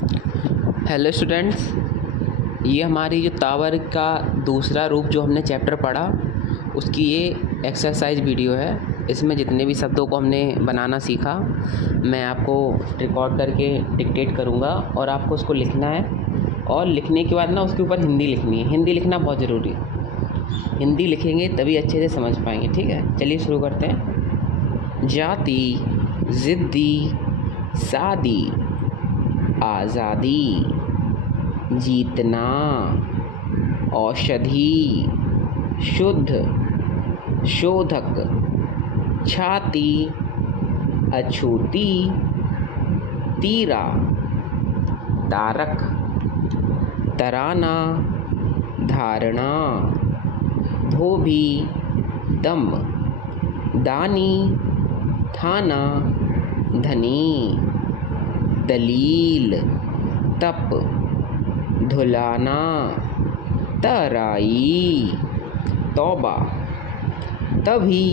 Hello students, ये हमारी जो टावर का दूसरा रूप जो हमने चैप्टर पढ़ा उसकी ये एक्सरसाइज वीडियो है। इसमें जितने भी शब्दों को हमने बनाना सीखा मैं आपको रिकॉर्ड करके डिक्टेट करूँगा और आपको उसको लिखना है। और लिखने के बाद ना उसके ऊपर हिंदी लिखनी है। हिंदी लिखना बहुत ज़रूरी है। हिंदी लिखेंगे तभी अच्छे से समझ पाएंगे। ठीक है, चलिए शुरू करते हैं। जाति, ज़िद्दी, शादी, आज़ादी, जीतना, औषधि, शुद्ध, शोधक, छाती, अछूती, तीरा, तारक, तराना, धारणा, धोबी, दम, दानी, थाना, धनी, दलील, तप, धुलाना, तराई, तौबा, तभी,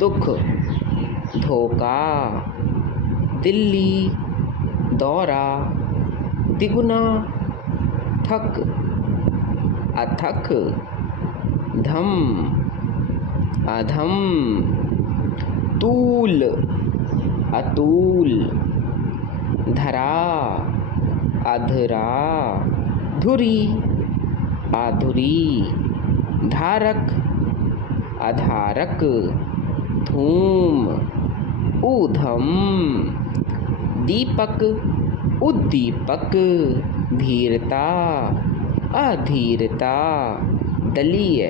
दुख, धोखा, दिल्ली, दौरा, तिगुना, थक, अथक, धम, अधम, तूल, अतूल, धरा, अधरा, धुरी, आधुरी, धारक, अधारक, धूम, ऊधम, दीपक, उद्दीपक, धीरता, अधीरता, दलीय,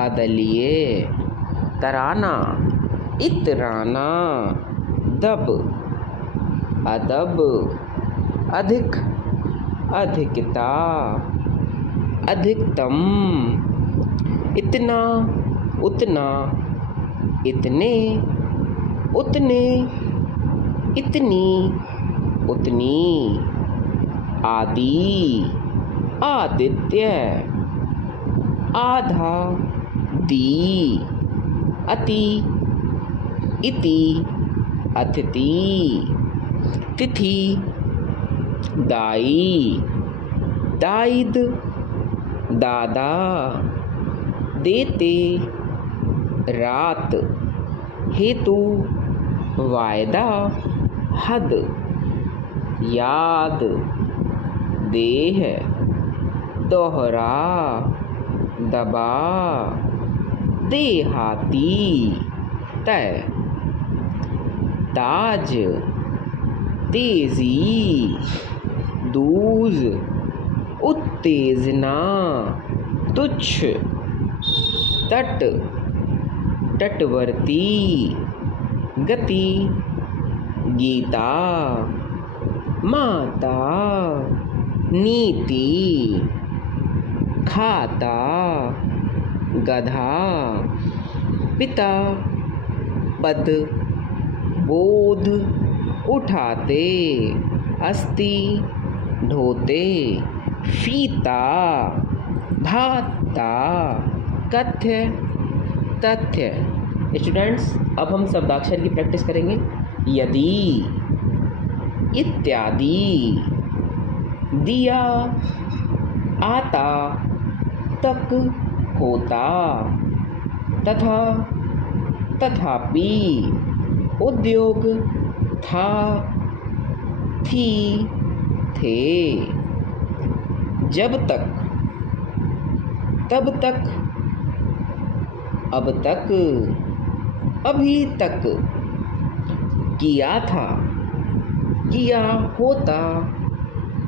अदलीय, तराना, इतराना, दब, अदब, अधिक, अधिकता, अधिकतम, इतना, उतना, इतने, उतने, इतनी, उतनी, आदि, आदित्य, आधा, दी, अति, इति, अतिथि, तिथि, दाई, दाइद, दादा, देते, रात, हेतु, वायदा, हद, याद, देह, दोहरा, दबा, देहाती, तय, ताज, तेजी, दूज, उत्तेजना, तुच्छ, तट, तटवर्ती, गति, गीता, माता, नीति, खाता, गधा, पिता, पद, बोध, उठाते, अस्थि, ढोते, फीता, भाता, कथ्य, तथ्य। स्टूडेंट्स, अब हम शब्दाक्षर की प्रैक्टिस करेंगे। यदि, इत्यादि, दिया, आता, तक, होता, तथा, तथापि, उद्योग, था, थी, थे, जब तक, तब तक, अब तक, अभी तक, किया था, किया होता,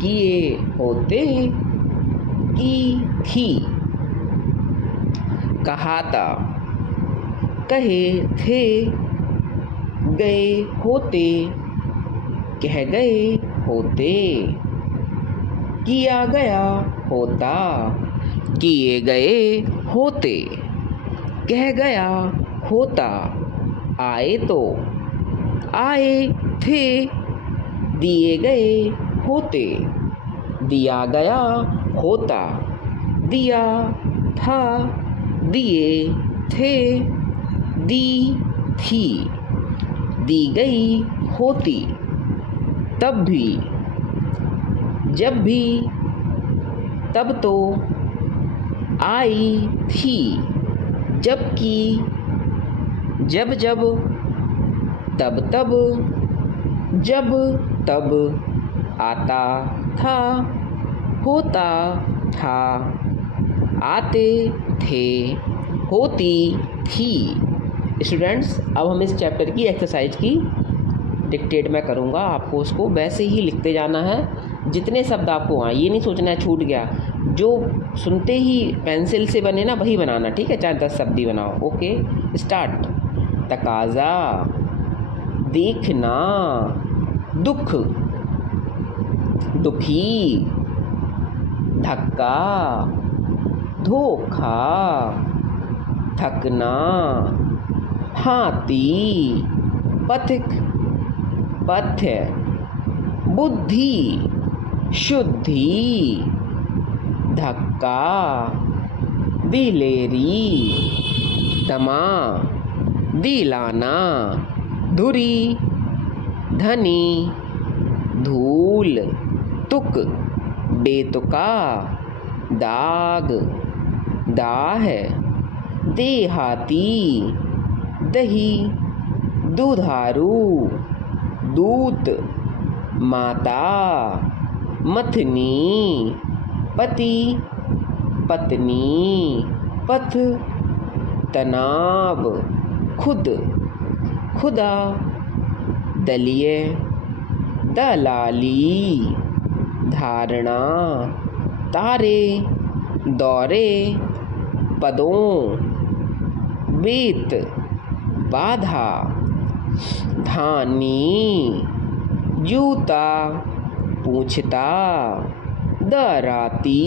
किए होते, की थी, कहा था, कहे थे, गए होते, कह गए होते, किया गया होता, किए गए होते, कह गया होता, आए तो, आए थे, दिए गए होते, दिया गया होता, दिया था, दिए थे, दी थी, दी गई होती, तब भी, जब भी तब तो आई थी, जबकि जब जब तब तब जब तब आता था, होता था, आते थे, होती थी। स्टूडेंट्स, अब हम इस चैप्टर की एक्सरसाइज की डिक्टेट मैं करूँगा, आपको उसको वैसे ही लिखते जाना है, जितने शब्द आपको आए। ये नहीं सोचना है छूट गया, जो सुनते ही पेंसिल से बने ना वही बनाना, ठीक है, चाहे 10 शब्द ही बनाओ। Okay, start. तकाजा, देखना, दुख, दुखी, धक्का, धोखा, थकना, हाथी, पथिक, पथ्य, बुद्धि, शुद्धि, धक्का, दिलेरी, दमा, दिलाना, धुरी, धनी, धूल, तुक, बेतुका, दाग, दाह, देहाती, दही, दुधारू, दूत, माता, मथनी, पति, पत्नी, पथ, तनाव, खुद, खुदा, दलिए, दलाली, धारणा, तारे, दौरे, पदों, वेत, बाधा, धानी, जूता, पूछता, दराती,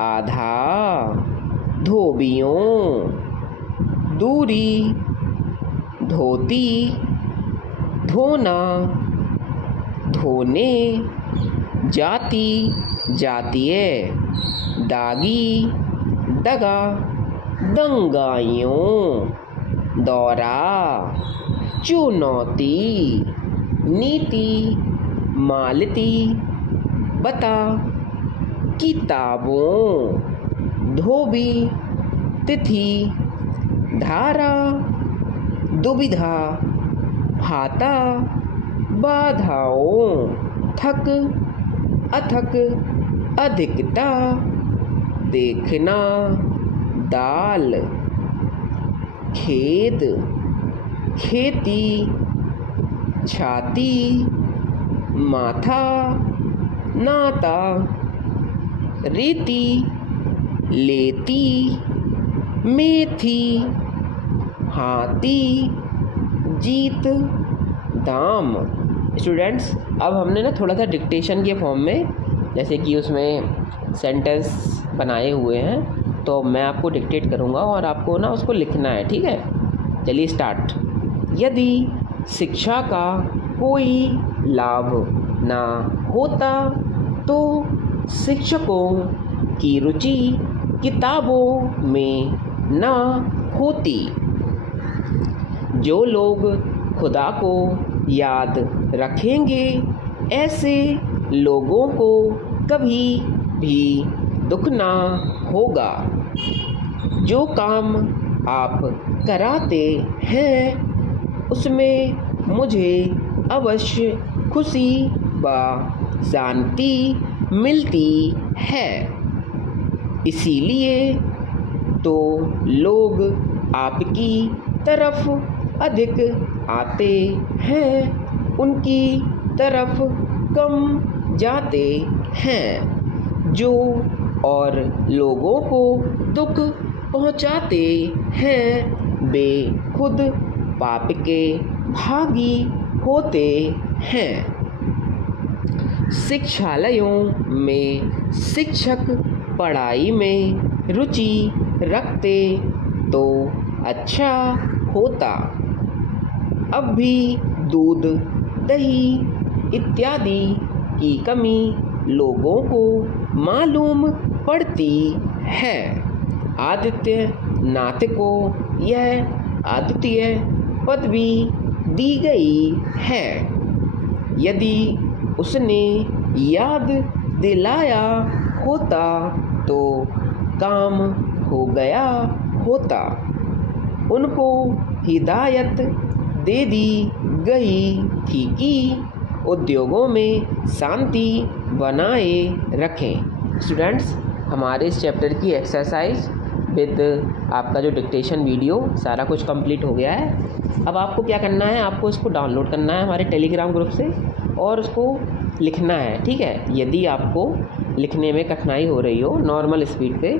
आधा, धोबियों, दूरी, धोती, धोना, धोने, जाति, जातीय, दागी, दगा, दंगाइयों, दौरा, चुनौती, नीति, मालती, बता, किताबों, धोबी, तिथि, धारा, दुविधा, भाता, बाधाओं, थक, अथक, अधिकता, देखना, दाल, खेद, खेती, छाती, माथा, नाता, रीति, लेती, मेथी, हाथी, जीत, दाम। स्टूडेंट्स, अब हमने ना थोड़ा सा डिक्टेशन के फॉर्म में, जैसे कि उसमें सेंटेंस बनाए हुए हैं, तो मैं आपको डिक्टेट करूँगा और आपको ना उसको लिखना है, ठीक है। चलिए स्टार्ट। यदि शिक्षा का कोई लाभ ना होता तो शिक्षकों की रुचि किताबों में ना होती। जो लोग खुदा को याद रखेंगे, ऐसे लोगों को कभी भी दुख ना होगा। जो काम आप कराते हैं उसमें मुझे अवश्य खुशी व शांति मिलती है। इसीलिए तो लोग आपकी तरफ अधिक आते हैं, उनकी तरफ कम जाते हैं। जो और लोगों को दुख पहुंचाते हैं वे खुद पाप के भागी होते हैं। शिक्षालयों में शिक्षक पढ़ाई में रुचि रखते तो अच्छा होता। अब भी दूध, दही इत्यादि की कमी लोगों को मालूम पड़ती है। आदित्य नाथ को यह अद्वितीय पदवी दी गई है। यदि उसने याद दिलाया होता तो काम हो गया होता। उनको हिदायत दे दी गई थी कि उद्योगों में शांति बनाए रखें। स्टूडेंट्स, हमारे इस चैप्टर की एक्सरसाइज विद आपका जो डिक्टेशन वीडियो सारा कुछ कंप्लीट हो गया है। अब आपको क्या करना है, आपको इसको डाउनलोड करना है हमारे टेलीग्राम ग्रुप से और उसको लिखना है, ठीक है। यदि आपको लिखने में कठिनाई हो रही हो नॉर्मल स्पीड पे,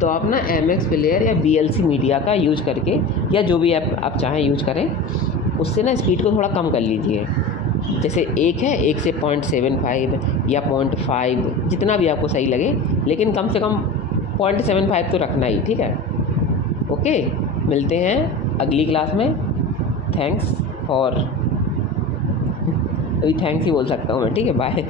तो आप ना MX प्लेयर या VLC मीडिया का यूज़ करके या जो भी ऐप आप चाहें यूज़ करें, उससे ना स्पीड को थोड़ा कम कर लीजिए। जैसे एक है, 1 से 0.75 या 0.5, जितना भी आपको सही लगे, लेकिन कम से कम 0.75 तो रखना ही, ठीक है। ओके, मिलते हैं अगली क्लास में। थैंक्स फॉर अभी थैंक्स ही बोल सकता हूँ मैं, ठीक है। बाय।